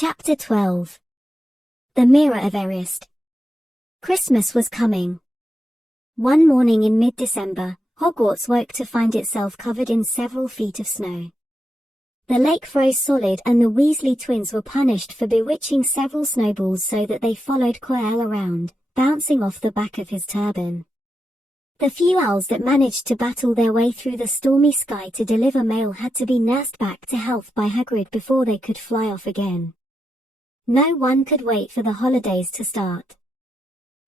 Chapter 12. The Mirror of Erist. Christmas was coming. One morning in mid-December, Hogwarts woke to find itself covered in several feet of snow. The lake froze solid and the Weasley twins were punished for bewitching several snowballs so that they followed Quirrell around, bouncing off the back of his turban. The few owls that managed to battle their way through the stormy sky to deliver mail had to be nursed back to health by Hagrid before they could fly off again. No one could wait for the holidays to start.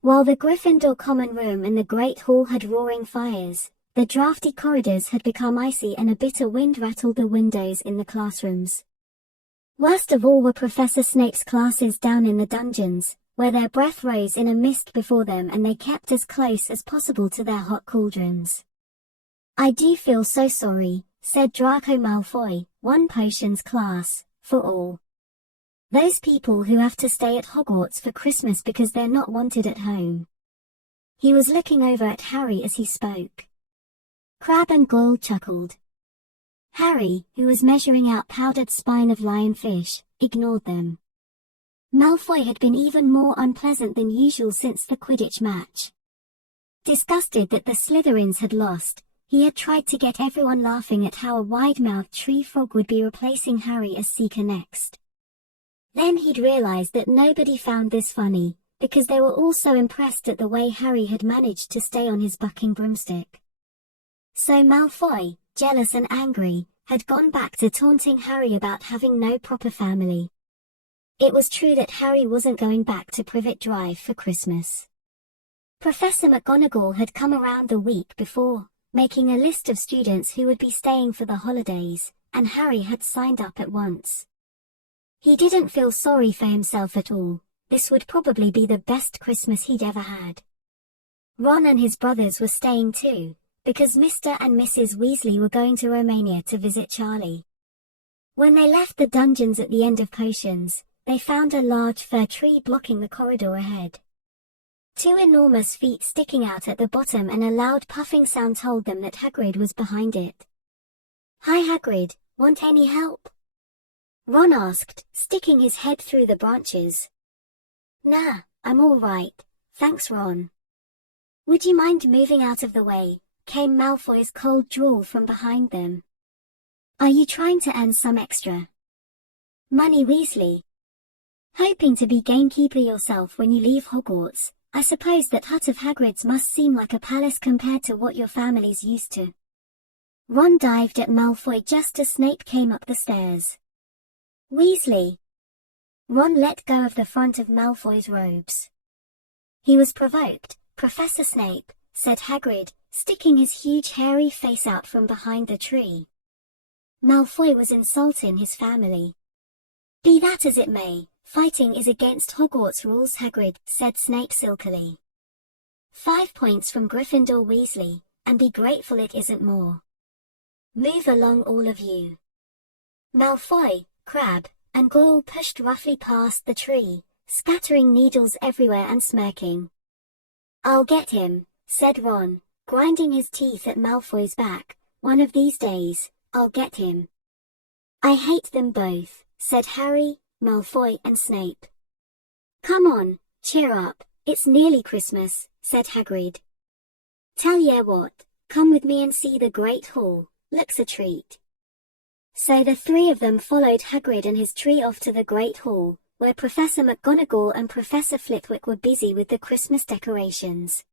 While the Gryffindor common room and the Great Hall had roaring fires, the drafty corridors had become icy and a bitter wind rattled the windows in the classrooms. Worst of all were Professor Snape's classes down in the dungeons, where their breath rose in a mist before them and they kept as close as possible to their hot cauldrons. "I do feel so sorry," said Draco Malfoy, one potions class, for all those people who have to stay at Hogwarts for Christmas because they're not wanted at home. He was looking over at Harry as he spoke. Crabbe and Goyle chuckled. Harry, who was measuring out powdered spine of lionfish, ignored them. Malfoy had been even more unpleasant than usual since the Quidditch match. Disgusted that the Slytherins had lost, he had tried to get everyone laughing at how a wide-mouthed tree frog would be replacing Harry as Seeker next. Then he'd realized that nobody found this funny, because they were all so impressed at the way Harry had managed to stay on his bucking broomstick. So Malfoy, jealous and angry, had gone back to taunting Harry about having no proper family. It was true that Harry wasn't going back to Privet Drive for Christmas. Professor McGonagall had come around the week before, making a list of students who would be staying for the holidays, and Harry had signed up at once. He didn't feel sorry for himself at all. This would probably be the best Christmas he'd ever had. Ron and his brothers were staying too, because Mr. and Mrs. Weasley were going to Romania to visit Charlie. When they left the dungeons at the end of potions, they found a large fir tree blocking the corridor ahead. Two enormous feet sticking out at the bottom and a loud puffing sound told them that Hagrid was behind it. "Hi Hagrid, want any help?" Ron asked, sticking his head through the branches. "Nah, I'm all right, thanks Ron." "Would you mind moving out of the way?" came Malfoy's cold drawl from behind them. "Are you trying to earn some extra money, Weasley? Hoping to be gamekeeper yourself when you leave Hogwarts? I suppose that hut of Hagrid's must seem like a palace compared to what your family's used to." Ron dived at Malfoy just as Snape came up the stairs. "Weasley!" Ron let go of the front of Malfoy's robes. "He was provoked, Professor Snape," said Hagrid, sticking his huge hairy face out from behind the tree. Malfoy was insulting his family. "Be that as it may, fighting is against Hogwarts rules," Hagrid said Snape silkily. 5 points from Gryffindor Weasley, and be grateful it isn't more. "Move along all of you." Malfoy, Crabbe, and Goyle pushed roughly past the tree, scattering needles everywhere and smirking. "I'll get him," said Ron, grinding his teeth at Malfoy's back. "One of these days, I'll get him." "I hate them both," said Harry, Malfoy and Snape. "Come on, cheer up, it's nearly Christmas," said Hagrid. "Tell ya what, come with me and see the Great Hall, looks a treat." So the three of them followed Hagrid and his tree off to the Great Hall, where Professor McGonagall and Professor Flitwick were busy with the Christmas decorations.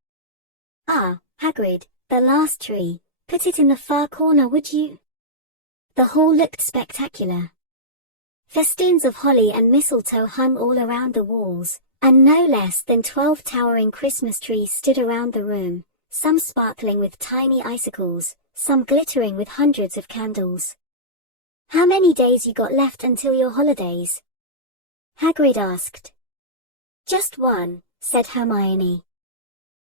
"Ah, Hagrid, the last tree, put it in the far corner would you?" The hall looked spectacular. Festoons of holly and mistletoe hung all around the walls, and no less than 12 towering Christmas trees stood around the room, some sparkling with tiny icicles, some glittering with hundreds of candles. "How many days you got left until your holidays?" Hagrid asked. "Just one," said Hermione.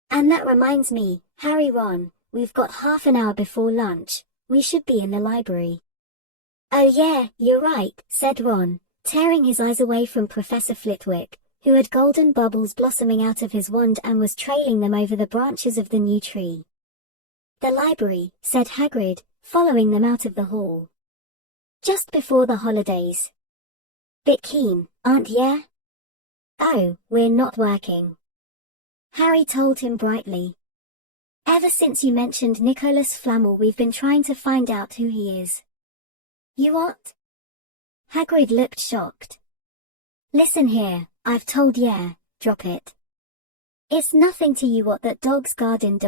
"And that reminds me, Harry, Ron, we've got half an hour before lunch, we should be in the library." "Oh yeah, you're right," said Ron, tearing his eyes away from Professor Flitwick, who had golden bubbles blossoming out of his wand and was trailing them over the branches of the new tree. "The library," said Hagrid, following them out of the hall. "Just before the holidays." Bit keen, aren't ya? Oh, we're not working. Harry told him brightly. Ever since you mentioned Nicholas Flamel, we've been trying to find out who he is. You what? Hagrid looked shocked. Listen here, I've told ya, drop it. It's nothing to you what that dog's garden.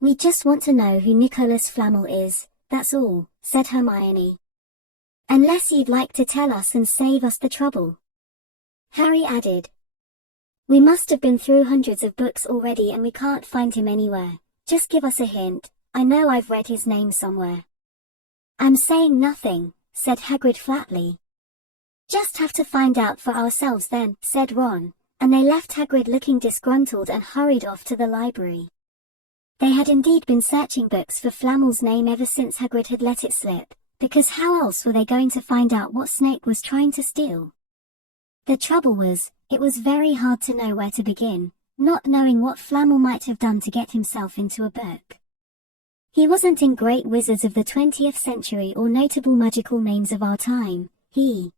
We just want to know who Nicholas Flamel is, that's all, said Hermione. Unless you'd like to tell us and save us the trouble. Harry added. We must have been through hundreds of books already and we can't find him anywhere. Just give us a hint. I know I've read his name somewhere. I'm saying nothing, said Hagrid flatly. Just have to find out for ourselves then, said Ron, and they left Hagrid looking disgruntled and hurried off to the library. They had indeed been searching books for Flamel's name ever since Hagrid had let it slip, because how else were they going to find out what Snape was trying to steal? The trouble was, it was very hard to know where to begin, not knowing what Flamel might have done to get himself into a book. He wasn't in great wizards of the 20th century or notable magical names of our time. He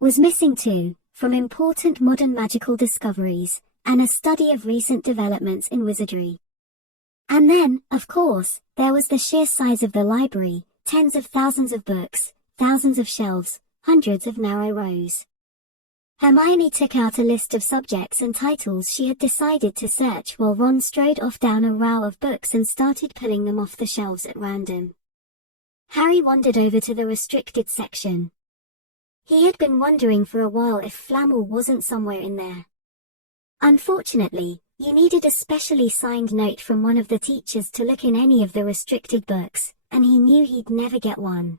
was missing too, from important modern magical discoveries, and a study of recent developments in wizardry. And then, of course, there was the sheer size of the library, tens of thousands of books, thousands of shelves, hundreds of narrow rows. Hermione took out a list of subjects and titles she had decided to search while Ron strode off down a row of books and started pulling them off the shelves at random. Harry wandered over to the restricted section. He had been wondering for a while if Flamel wasn't somewhere in there. Unfortunately, you needed a specially signed note from one of the teachers to look in any of the restricted books, and he knew he'd never get one.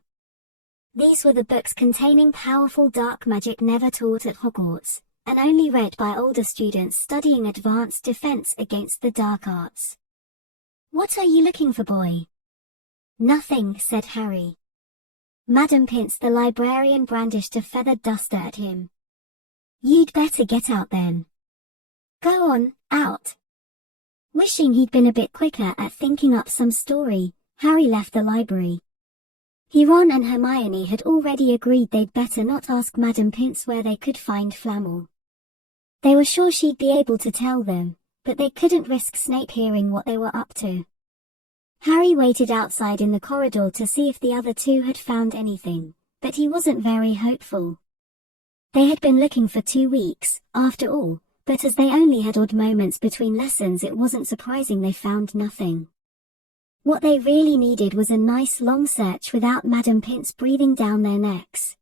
These were the books containing powerful dark magic never taught at Hogwarts, and only read by older students studying advanced defense against the dark arts. What are you looking for, boy? Nothing, said Harry. Madam Pince the librarian brandished a feathered duster at him. You'd better get out then. Go on, out. Wishing he'd been a bit quicker at thinking up some story, Harry left the library. Ron and Hermione had already agreed they'd better not ask Madam Pince where they could find Flamel. They were sure she'd be able to tell them, but they couldn't risk Snape hearing what they were up to. Harry waited outside in the corridor to see if the other two had found anything, but he wasn't very hopeful. They had been looking for 2 weeks, after all, but as they only had odd moments between lessons, it wasn't surprising they found nothing. What they really needed was a nice long search without Madam Pince breathing down their necks.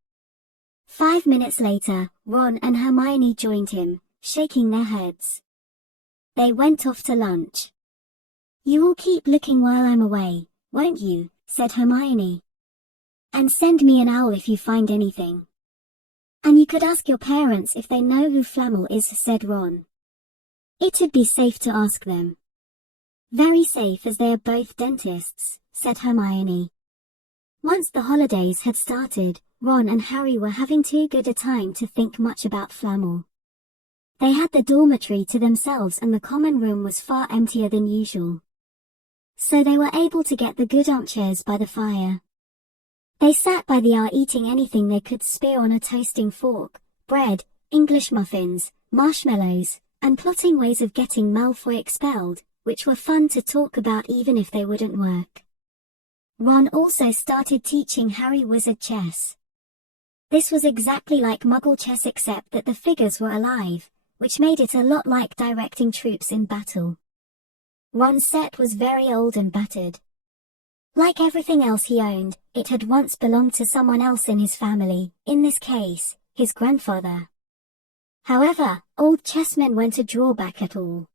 5 minutes later, Ron and Hermione joined him, shaking their heads. They went off to lunch. You will keep looking while I'm away, won't you? Said Hermione. And send me an owl if you find anything. And you could ask your parents if they know who Flamel is, said Ron. It'd be safe to ask them. Very safe, as they are both dentists, said Hermione. Once the holidays had started, Ron and Harry were having too good a time to think much about Flamel. They had the dormitory to themselves and the common room was far emptier than usual. So they were able to get the good armchairs by the fire. They sat by the hour eating anything they could spear on a toasting fork, bread, English muffins, marshmallows, and plotting ways of getting Malfoy expelled, which were fun to talk about even if they wouldn't work. Ron also started teaching Harry wizard chess. This was exactly like Muggle chess except that the figures were alive, which made it a lot like directing troops in battle. Ron's set was very old and battered. Like everything else he owned, it had once belonged to someone else in his family, in this case, his grandfather. However, old chessmen weren't a drawback at all.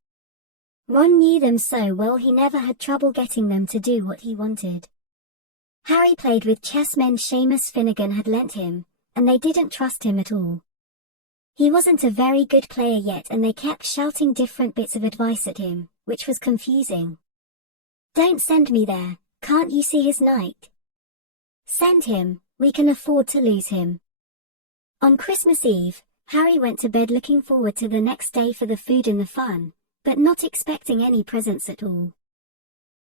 Ron knew them so well he never had trouble getting them to do what he wanted. Harry played with chessmen Seamus Finnegan had lent him, and they didn't trust him at all. He wasn't a very good player yet and they kept shouting different bits of advice at him, which was confusing. Don't send me there, can't you see his knight? Send him, we can afford to lose him. On Christmas Eve, Harry went to bed looking forward to the next day for the food and the fun, but not expecting any presents at all.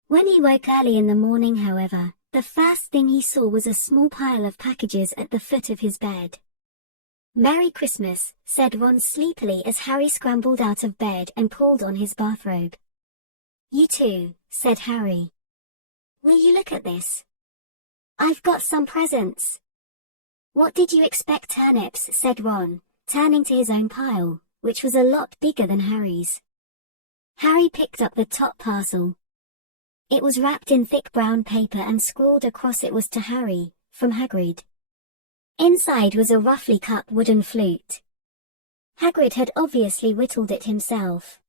When he woke early in the morning, however, the first thing he saw was a small pile of packages at the foot of his bed. "Merry Christmas," said Ron sleepily as Harry scrambled out of bed and pulled on his bathrobe. "You too," said Harry. "Will you look at this? I've got some presents." "What did you expect, turnips?" said Ron, turning to his own pile, which was a lot bigger than Harry's. Harry picked up the top parcel. It was wrapped in thick brown paper and scrawled across it was "To Harry, from Hagrid." Inside was a roughly cut wooden flute. Hagrid had obviously whittled it himself.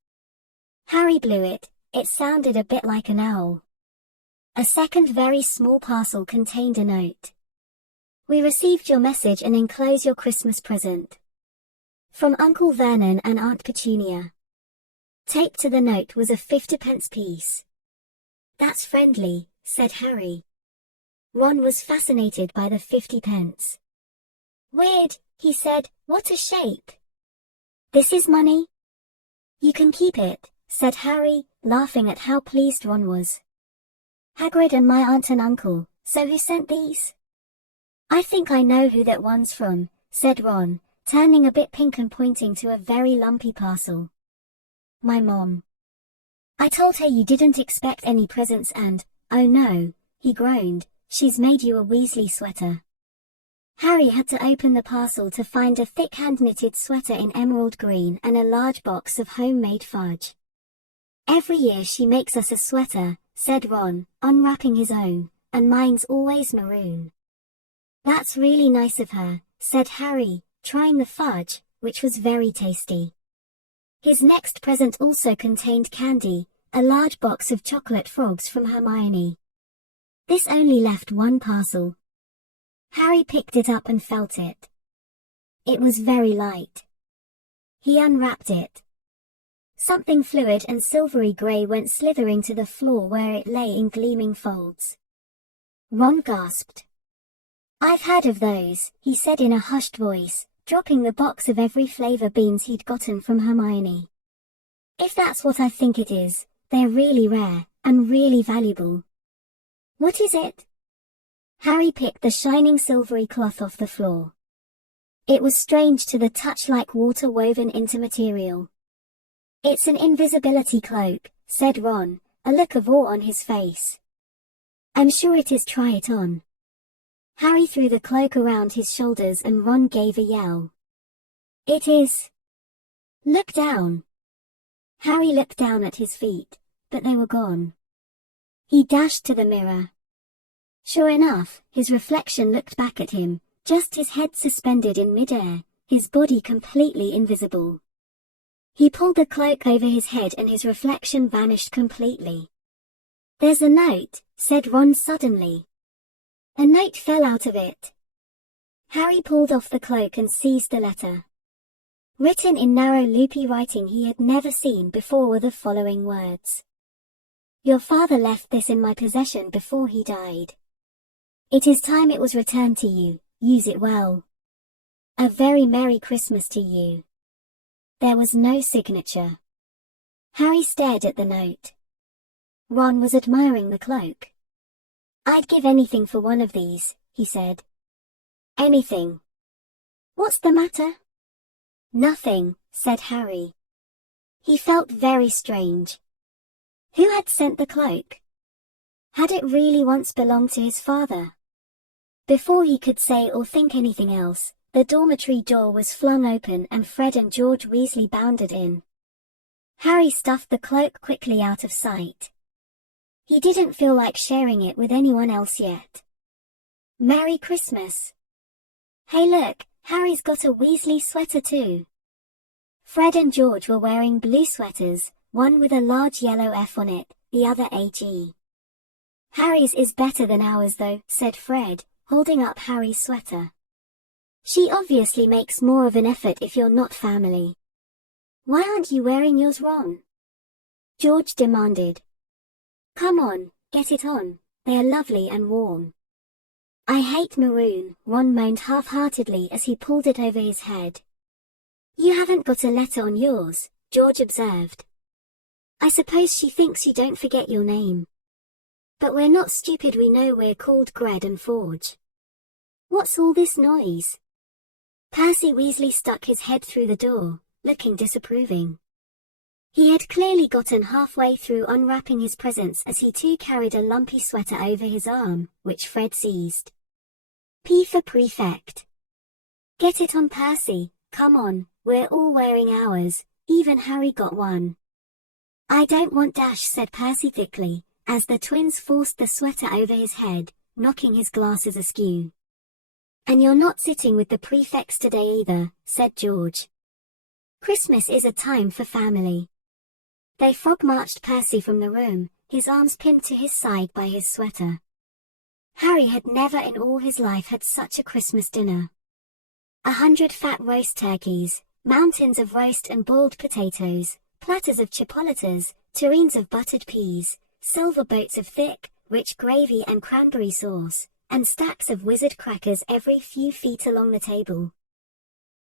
Harry blew it. It sounded a bit like an owl. A second very small parcel contained a note. "We received your message and enclose your Christmas present. From Uncle Vernon and Aunt Petunia." Taped to the note was a 50p piece. "That's friendly," said Harry. Ron was fascinated by the 50p. "Weird," he said, "what a shape." "This is money?" "You can keep it," said Harry, laughing at how pleased Ron was. "Hagrid and my aunt and uncle, so who sent these?" "I think I know who that one's from," said Ron, turning a bit pink and pointing to a very lumpy parcel. "My mom. I told her you didn't expect any presents and, oh no," he groaned, "she's made you a Weasley sweater." Harry had to open the parcel to find a thick hand-knitted sweater in emerald green and a large box of homemade fudge. "Every year she makes us a sweater," said Ron, unwrapping his own, "and mine's always maroon." "That's really nice of her," said Harry, trying the fudge, which was very tasty. His next present also contained candy, a large box of chocolate frogs from Hermione. This only left one parcel. Harry picked it up and felt it. It was very light. He unwrapped it. Something fluid and silvery grey went slithering to the floor where it lay in gleaming folds. Ron gasped. "I've heard of those," he said in a hushed voice, dropping the box of every flavour beans he'd gotten from Hermione. "If that's what I think it is, they're really rare, and really valuable." "What is it?" Harry picked the shining silvery cloth off the floor. It was strange to the touch, like water woven into material. "It's an invisibility cloak," said Ron, a look of awe on his face. "I'm sure it is. Try it on." Harry threw the cloak around his shoulders and Ron gave a yell. "It is." "Look down." Harry looked down at his feet, but they were gone. He dashed to the mirror. Sure enough, his reflection looked back at him, just his head suspended in midair, his body completely invisible. He pulled the cloak over his head and his reflection vanished completely. "There's a note," said Ron suddenly. A note fell out of it. Harry pulled off the cloak and seized the letter. Written in narrow loopy writing he had never seen before were the following words. "Your father left this in my possession before he died. It is time it was returned to you, use it well. A very Merry Christmas to you." There was no signature. Harry stared at the note. Ron was admiring the cloak. "I'd give anything for one of these," he said. "Anything." "What's the matter?" "Nothing," said Harry. He felt very strange. Who had sent the cloak? Had it really once belonged to his father? Before he could say or think anything else, the dormitory door was flung open and Fred and George Weasley bounded in. Harry stuffed the cloak quickly out of sight. He didn't feel like sharing it with anyone else yet. "Merry Christmas." "Hey look, Harry's got a Weasley sweater too." Fred and George were wearing blue sweaters, one with a large yellow F on it, the other AG. "Harry's is better than ours though," said Fred, holding up Harry's sweater. "She obviously makes more of an effort if you're not family." "Why aren't you wearing yours, Ron?" George demanded. "Come on, get it on, they are lovely and warm." "I hate maroon," Ron moaned half-heartedly as he pulled it over his head. "You haven't got a letter on yours," George observed. "I suppose she thinks you don't forget your name. But we're not stupid, we know we're called Gred and Forge. What's all this noise?" Percy Weasley stuck his head through the door, looking disapproving. He had clearly gotten halfway through unwrapping his presents as he too carried a lumpy sweater over his arm, which Fred seized. P for prefect. Get it on, Percy, come on, we're all wearing ours, even Harry got one. I don't want dash, said Percy thickly, as the twins forced the sweater over his head, knocking his glasses askew. And you're not sitting with the prefects today either, said George. Christmas is a time for family. They frog-marched Percy from the room, his arms pinned to his side by his sweater. Harry had never in all his life had such a Christmas dinner. 100 fat roast turkeys, mountains of roast and boiled potatoes, platters of chipolatas, tureens of buttered peas, silver boats of thick, rich gravy and cranberry sauce, and stacks of wizard crackers every few feet along the table.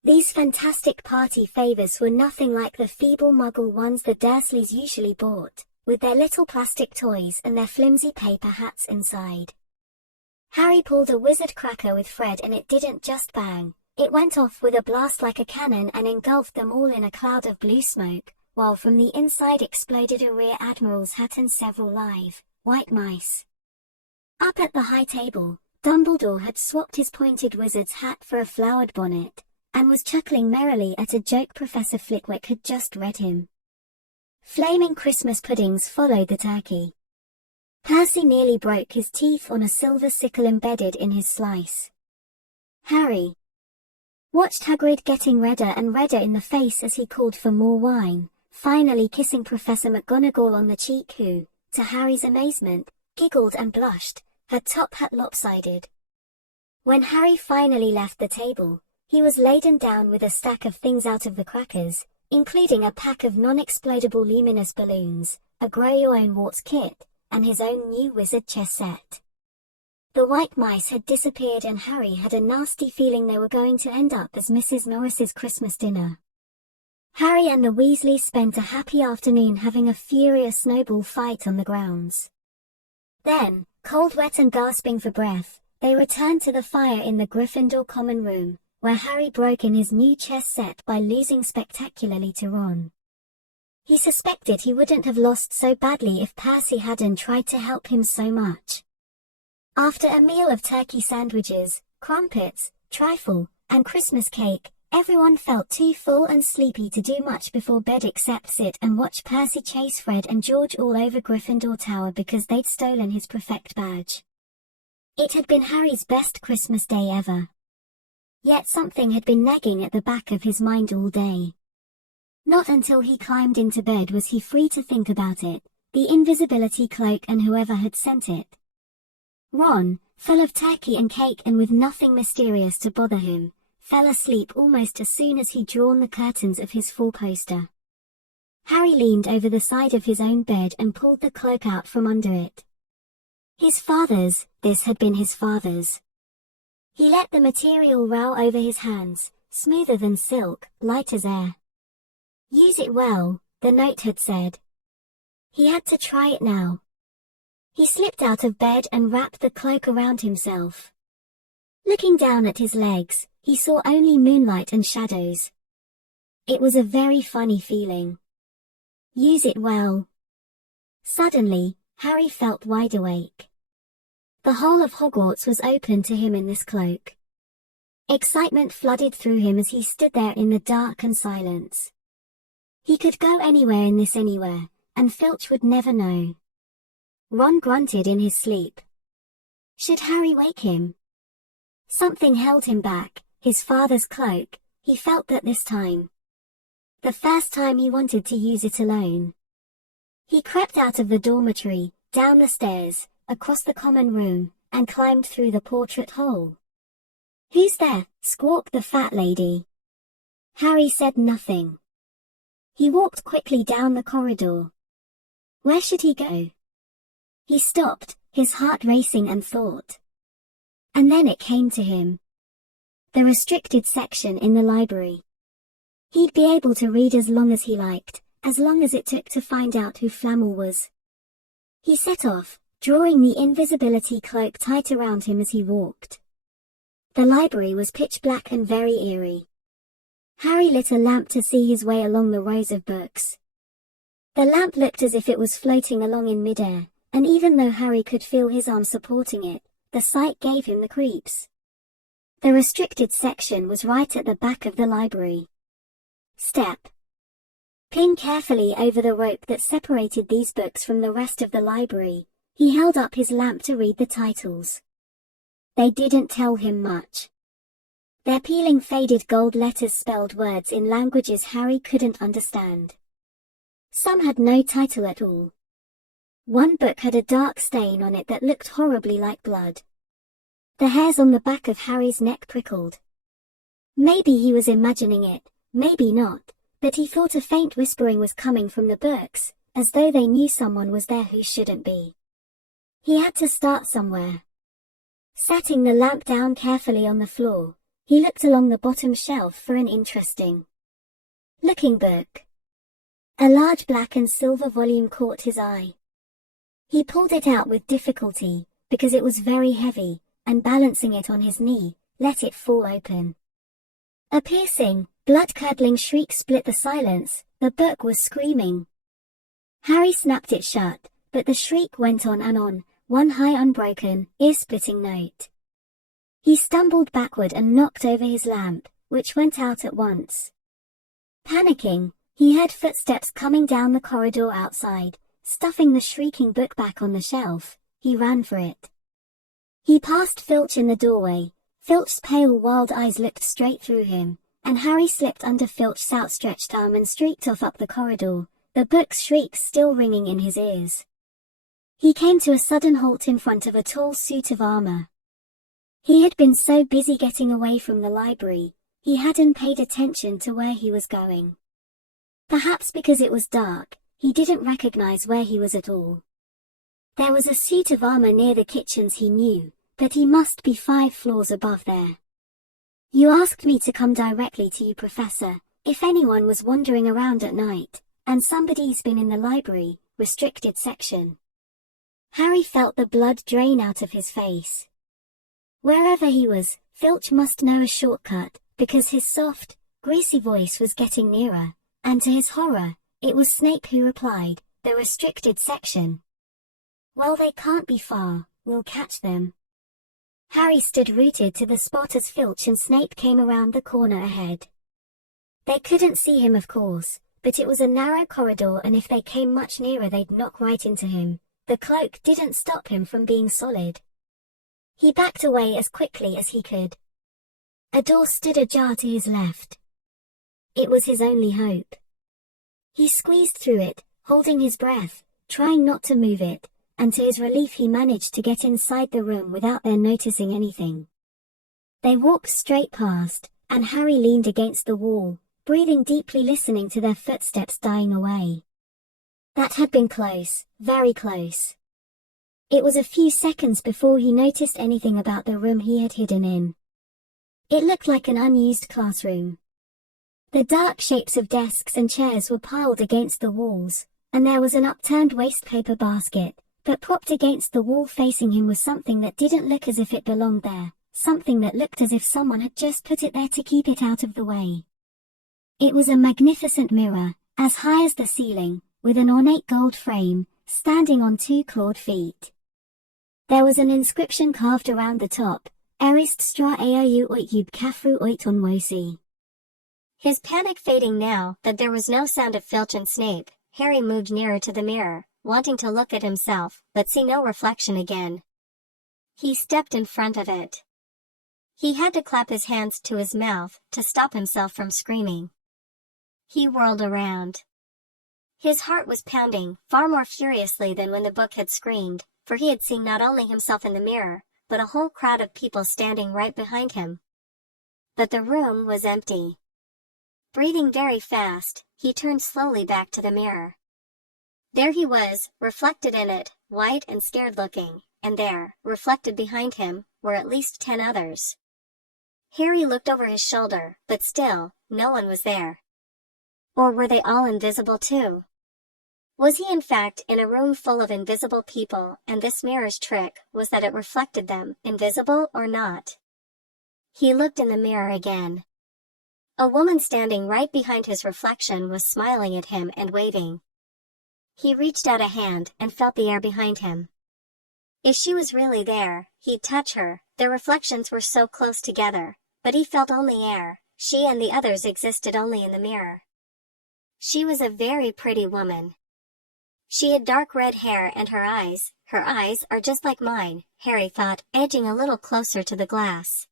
These fantastic party favors were nothing like the feeble muggle ones the Dursleys usually bought, with their little plastic toys and their flimsy paper hats inside. Harry pulled a wizard cracker with Fred and it didn't just bang, it went off with a blast like a cannon and engulfed them all in a cloud of blue smoke, while from the inside exploded a rear admiral's hat and several live, white mice. Up at the high table, Dumbledore had swapped his pointed wizard's hat for a flowered bonnet, and was chuckling merrily at a joke Professor Flitwick had just read him. Flaming Christmas puddings followed the turkey. Percy nearly broke his teeth on a silver sickle embedded in his slice. Harry watched Hagrid getting redder and redder in the face as he called for more wine, finally kissing Professor McGonagall on the cheek who, to Harry's amazement, giggled and blushed, her top hat lopsided. When Harry finally left the table, he was laden down with a stack of things out of the crackers, including a pack of non-explodable luminous balloons, a grow-your-own-warts kit, and his own new wizard chess set. The white mice had disappeared and Harry had a nasty feeling they were going to end up as Mrs. Norris's Christmas dinner. Harry and the Weasleys spent a happy afternoon having a furious snowball fight on the grounds. Then, cold, wet and gasping for breath, they returned to the fire in the Gryffindor common room, where Harry broke in his new chess set by losing spectacularly to Ron. He suspected he wouldn't have lost so badly if Percy hadn't tried to help him so much. After a meal of turkey sandwiches, crumpets, trifle, and Christmas cake, everyone felt too full and sleepy to do much before bed except sit and watch Percy chase Fred and George all over Gryffindor Tower because they'd stolen his prefect badge. It had been Harry's best Christmas day ever. Yet something had been nagging at the back of his mind all day. Not until he climbed into bed was he free to think about it, the invisibility cloak and whoever had sent it. Ron, full of turkey and cake and with nothing mysterious to bother him, fell asleep almost as soon as he'd drawn the curtains of his four-poster. Harry leaned over the side of his own bed and pulled the cloak out from under it. His father's, this had been his father's. He let the material roll over his hands, smoother than silk, light as air. Use it well, the note had said. He had to try it now. He slipped out of bed and wrapped the cloak around himself. Looking down at his legs, he saw only moonlight and shadows. It was a very funny feeling. Use it well. Suddenly, Harry felt wide awake. The whole of Hogwarts was open to him in this cloak. Excitement flooded through him as he stood there in the dark and silence. He could go anywhere in this anywhere, and Filch would never know. Ron grunted in his sleep. Should Harry wake him? Something held him back, his father's cloak, he felt that this time. The first time he wanted to use it alone. He crept out of the dormitory, down the stairs, across the common room, and climbed through the portrait hole. Who's there? Squawked the fat lady. Harry said nothing. He walked quickly down the corridor. Where should he go? He stopped, his heart racing and thought. And then it came to him. The restricted section in the library. He'd be able to read as long as he liked, as long as it took to find out who Flamel was. He set off, drawing the invisibility cloak tight around him as he walked. The library was pitch black and very eerie. Harry lit a lamp to see his way along the rows of books. The lamp looked as if it was floating along in midair, and even though Harry could feel his arm supporting it, the sight gave him the creeps. The restricted section was right at the back of the library. Step. Pin carefully over the rope that separated these books from the rest of the library. He held up his lamp to read the titles. They didn't tell him much. Their peeling faded gold letters spelled words in languages Harry couldn't understand. Some had no title at all. One book had a dark stain on it that looked horribly like blood. The hairs on the back of Harry's neck prickled. Maybe he was imagining it, maybe not, but he thought a faint whispering was coming from the books, as though they knew someone was there who shouldn't be. He had to start somewhere. Setting the lamp down carefully on the floor, he looked along the bottom shelf for an interesting looking book. A large black and silver volume caught his eye. He pulled it out with difficulty, because it was very heavy, and balancing it on his knee, let it fall open. A piercing, blood-curdling shriek split the silence. The book was screaming. Harry snapped it shut, but the shriek went on and on, one high unbroken, ear-splitting note. He stumbled backward and knocked over his lamp, which went out at once. Panicking, he heard footsteps coming down the corridor outside. Stuffing the shrieking book back on the shelf, he ran for it. He passed Filch in the doorway. Filch's pale wild eyes looked straight through him, and Harry slipped under Filch's outstretched arm and streaked off up the corridor, the book's shrieks still ringing in his ears. He came to a sudden halt in front of a tall suit of armor. He had been so busy getting away from the library, he hadn't paid attention to where he was going. Perhaps because it was dark, he didn't recognize where he was at all. There was a suit of armor near the kitchens he knew, but he must be 5 floors above there. You asked me to come directly to you, Professor, if anyone was wandering around at night, and somebody's been in the library, restricted section. Harry felt the blood drain out of his face. Wherever he was, Filch must know a shortcut, because his soft, greasy voice was getting nearer, and to his horror, it was Snape who replied, the restricted section. Well, they can't be far, we'll catch them. Harry stood rooted to the spot as Filch and Snape came around the corner ahead. They couldn't see him, of course, but it was a narrow corridor, and if they came much nearer they'd knock right into him. The cloak didn't stop him from being solid. He backed away as quickly as he could. A door stood ajar to his left. It was his only hope. He squeezed through it, holding his breath, trying not to move it, and to his relief he managed to get inside the room without their noticing anything. They walked straight past, and Harry leaned against the wall, breathing deeply, listening to their footsteps dying away. That had been close, very close. It was a few seconds before he noticed anything about the room he had hidden in. It looked like an unused classroom. The dark shapes of desks and chairs were piled against the walls, and there was an upturned wastepaper basket, but propped against the wall facing him was something that didn't look as if it belonged there, something that looked as if someone had just put it there to keep it out of the way. It was a magnificent mirror, as high as the ceiling, with an ornate gold frame, standing on 2 clawed feet. There was an inscription carved around the top, Erist stra aou oitub kafru oit on wosi. His panic fading now that there was no sound of Filch and Snape, Harry moved nearer to the mirror, wanting to look at himself, but see no reflection again. He stepped in front of it. He had to clap his hands to his mouth to stop himself from screaming. He whirled around. His heart was pounding, far more furiously than when the book had screamed, for he had seen not only himself in the mirror, but a whole crowd of people standing right behind him. But the room was empty. Breathing very fast, he turned slowly back to the mirror. There he was, reflected in it, white and scared-looking, and there, reflected behind him, were at least 10 others. Harry looked over his shoulder, but still, no one was there. Or were they all invisible too? Was he in fact in a room full of invisible people, and this mirror's trick was that it reflected them, invisible or not? He looked in the mirror again. A woman standing right behind his reflection was smiling at him and waving. He reached out a hand and felt the air behind him. If she was really there, he'd touch her. Their reflections were so close together, but he felt only air. She and the others existed only in the mirror. She was a very pretty woman. She had dark red hair and her eyes are just like mine, Harry thought, edging a little closer to the glass.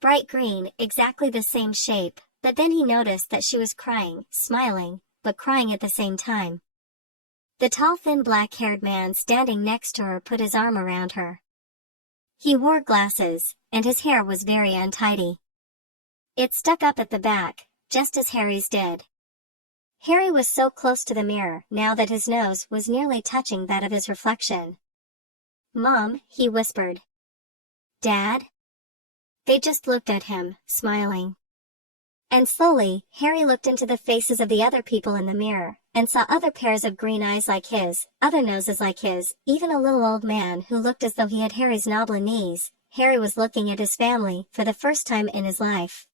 Bright green, exactly the same shape, but then he noticed that she was crying, smiling, but crying at the same time. The tall thin black-haired man standing next to her put his arm around her. He wore glasses, and his hair was very untidy. It stuck up at the back, just as Harry's did. Harry was so close to the mirror now that his nose was nearly touching that of his reflection. "Mom," he whispered. "Dad?" They just looked at him, smiling. And slowly, Harry looked into the faces of the other people in the mirror, and saw other pairs of green eyes like his, other noses like his, even a little old man who looked as though he had Harry's knobbly knees. Harry was looking at his family for the first time in his life.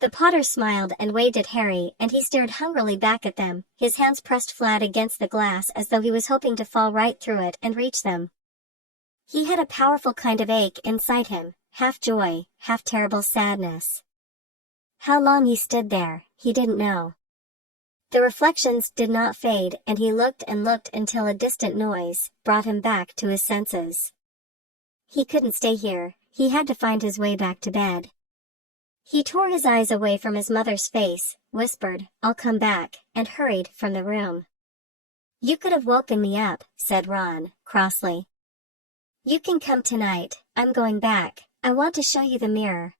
The Potter smiled and waved at Harry, and he stared hungrily back at them, his hands pressed flat against the glass as though he was hoping to fall right through it and reach them. He had a powerful kind of ache inside him, half joy, half terrible sadness. How long he stood there, he didn't know. The reflections did not fade, and he looked and looked until a distant noise brought him back to his senses. He couldn't stay here, he had to find his way back to bed. He tore his eyes away from his mother's face, whispered, "I'll come back," and hurried from the room. "You could have woken me up," said Ron, crossly. "You can come tonight, I'm going back. I want to show you the mirror."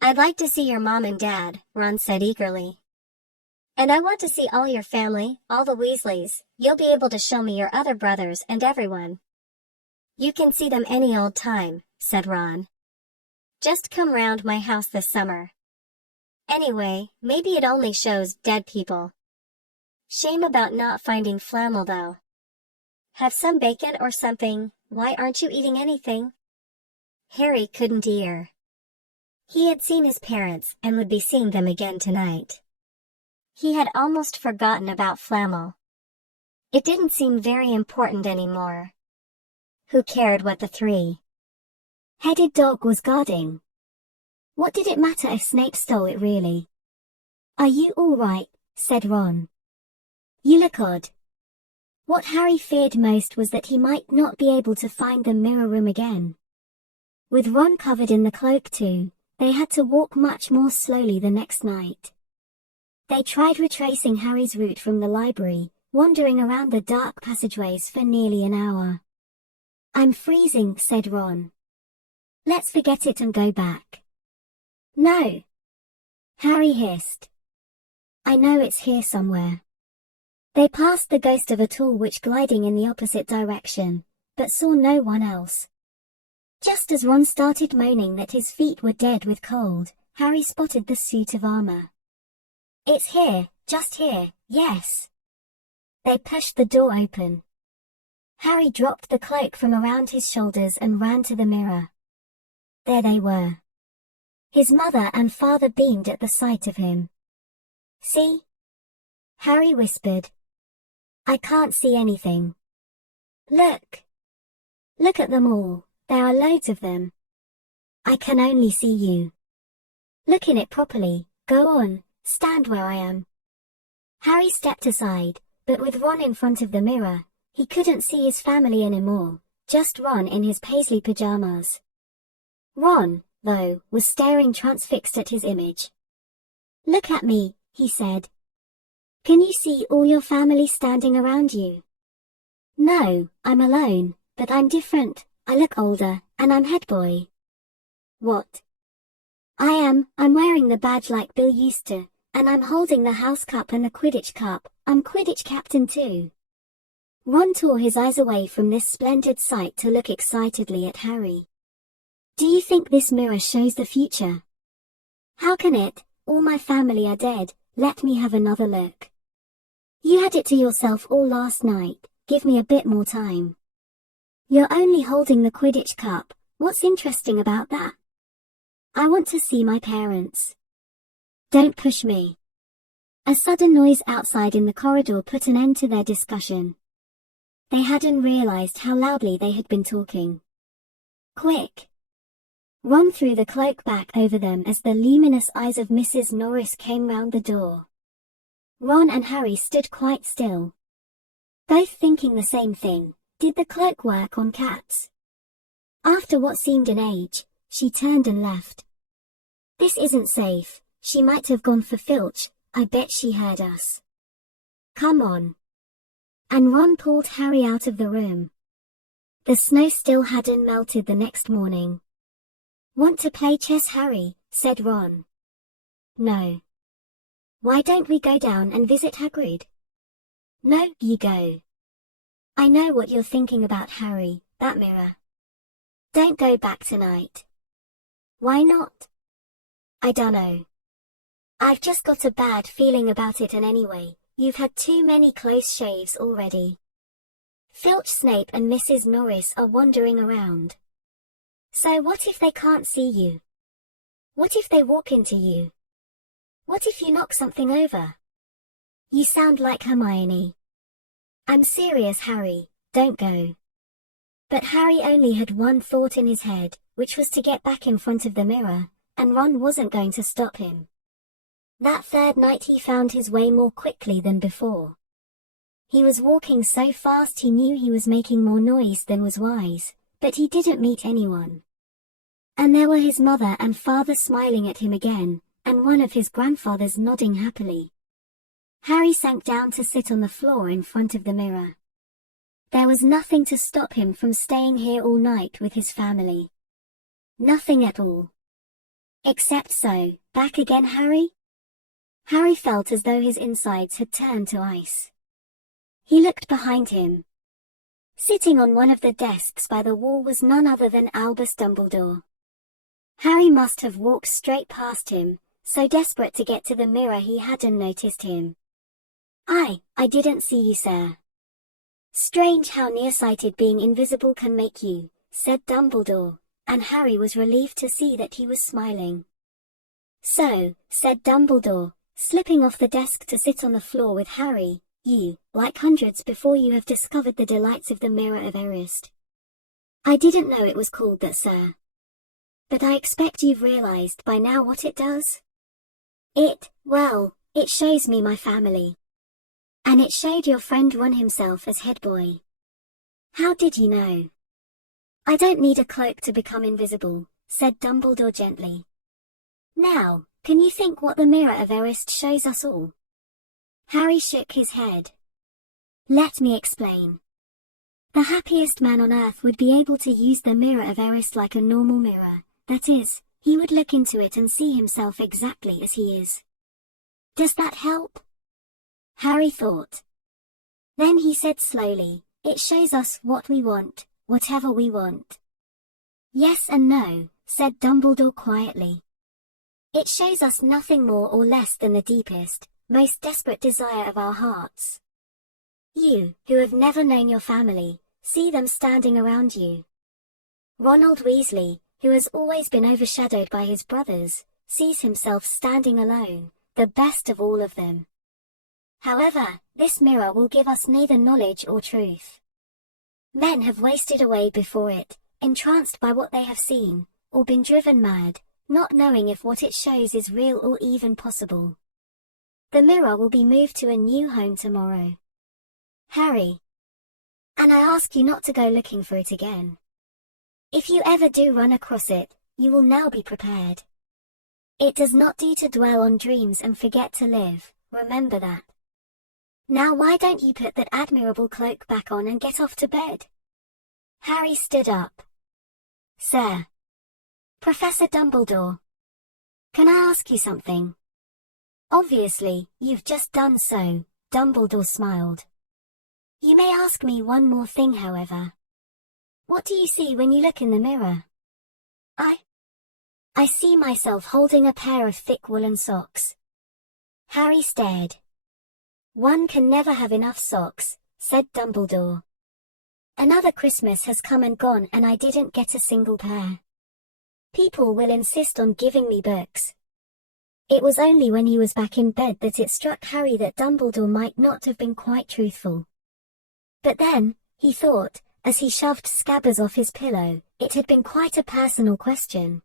"I'd like to see your mom and dad," Ron said eagerly. "And I want to see all your family, all the Weasleys. You'll be able to show me your other brothers and everyone." "You can see them any old time," said Ron. "Just come round my house this summer. Anyway, maybe it only shows dead people. Shame about not finding flannel though. Have some bacon or something. Why aren't you eating anything?" Harry couldn't hear. He had seen his parents and would be seeing them again tonight. He had almost forgotten about flannel. It didn't seem very important anymore. Who cared what the three-headed dog was guarding? What did it matter if Snape stole it really? "Are you all right?" said Ron. "You look odd." What Harry feared most was that he might not be able to find the mirror room again. With Ron covered in the cloak too, they had to walk much more slowly the next night. They tried retracing Harry's route from the library, wandering around the dark passageways for nearly an hour. "I'm freezing," said Ron. "Let's forget it and go back." "No!" Harry hissed. "I know it's here somewhere." They passed the ghost of a tall witch gliding in the opposite direction, but saw no one else. Just as Ron started moaning that his feet were dead with cold, Harry spotted the suit of armor. "It's here, just here, yes." They pushed the door open. Harry dropped the cloak from around his shoulders and ran to the mirror. There they were. His mother and father beamed at the sight of him. "See?" Harry whispered. "I can't see anything." "Look. Look at them all, there are loads of them." "I can only see you." "Look in it properly, go on, stand where I am." Harry stepped aside, but with Ron in front of the mirror, he couldn't see his family anymore, just Ron in his paisley pajamas. Ron, though, was staring transfixed at his image. "Look at me," he said. "Can you see all your family standing around you?" "No, I'm alone, but I'm different. I look older, and I'm head boy." "What?" I'm wearing the badge like Bill used to, and I'm holding the house cup and the Quidditch cup. I'm Quidditch captain too." Ron tore his eyes away from this splendid sight to look excitedly at Harry. "Do you think this mirror shows the future?" "How can it? All my family are dead. Let me have another look." "You had it to yourself all last night. Give me a bit more time." "You're only holding the Quidditch cup. What's interesting about that?" I want to see my parents. Don't push me. A sudden noise outside in the corridor put an end to their discussion. They hadn't realized how loudly they had been talking. Quick! Ron threw the cloak back over them as the luminous eyes of Mrs. Norris came round the door. Ron and Harry stood quite still, both thinking the same thing. Did the cloak work on cats? After what seemed an age, she turned and left. This isn't safe. She might have gone for Filch. I bet she heard us. Come on. And Ron pulled Harry out of the room. The snow still hadn't melted the next morning. Want to play chess, Harry? Said Ron. No. Why don't we go down and visit Hagrid? No, you go. I know what you're thinking about, Harry, that mirror. Don't go back tonight. Why not? I dunno. I've just got a bad feeling about it, and anyway, you've had too many close shaves already. Filch, Snape and Mrs. Norris are wandering around. So what if they can't see you? What if they walk into you? What if you knock something over? You sound like Hermione. I'm serious, Harry, don't go. But Harry only had one thought in his head, which was to get back in front of the mirror, and Ron wasn't going to stop him. That third night he found his way more quickly than before. He was walking so fast he knew he was making more noise than was wise, but he didn't meet anyone. And there were his mother and father smiling at him again, and one of his grandfathers nodding happily. Harry sank down to sit on the floor in front of the mirror. There was nothing to stop him from staying here all night with his family. Nothing at all. Except so, back again, Harry? Harry felt as though his insides had turned to ice. He looked behind him. Sitting on one of the desks by the wall was none other than Albus Dumbledore. Harry must have walked straight past him, so desperate to get to the mirror he hadn't noticed him. I didn't see you, sir. Strange how nearsighted being invisible can make you, said Dumbledore, and Harry was relieved to see that he was smiling. So, said Dumbledore, slipping off the desk to sit on the floor with Harry, you, like hundreds before you, have discovered the delights of the Mirror of Erist. I didn't know it was called that, sir. But I expect you've realized by now what it does? It shows me my family. And it showed your friend Ron himself as head boy. How did you know? I don't need a cloak to become invisible, said Dumbledore gently. Now, can you think what the Mirror of Erist shows us all? Harry shook his head. Let me explain. The happiest man on earth would be able to use the Mirror of Erist like a normal mirror, that is, he would look into it and see himself exactly as he is. Does that help? Harry thought. Then he said slowly, it shows us what we want, whatever we want. Yes and no, said Dumbledore quietly. It shows us nothing more or less than the deepest, most desperate desire of our hearts. You, who have never known your family, see them standing around you. Ronald Weasley, who has always been overshadowed by his brothers, sees himself standing alone, the best of all of them. However, this mirror will give us neither knowledge or truth. Men have wasted away before it, entranced by what they have seen, or been driven mad, not knowing if what it shows is real or even possible. The mirror will be moved to a new home tomorrow. Harry. And I ask you not to go looking for it again. If you ever do run across it, you will now be prepared. It does not do to dwell on dreams and forget to live, remember that. Now why don't you put that admirable cloak back on and get off to bed? Harry stood up. Sir. Professor Dumbledore. Can I ask you something? Obviously, you've just done so, Dumbledore smiled. You may ask me one more thing, however. What do you see when you look in the mirror? I see myself holding a pair of thick woolen socks. Harry stared. One can never have enough socks, said Dumbledore. Another Christmas has come and gone and I didn't get a single pair. People will insist on giving me books. It was only when he was back in bed that it struck Harry that Dumbledore might not have been quite truthful. But then, he thought, as he shoved Scabbers off his pillow, it had been quite a personal question.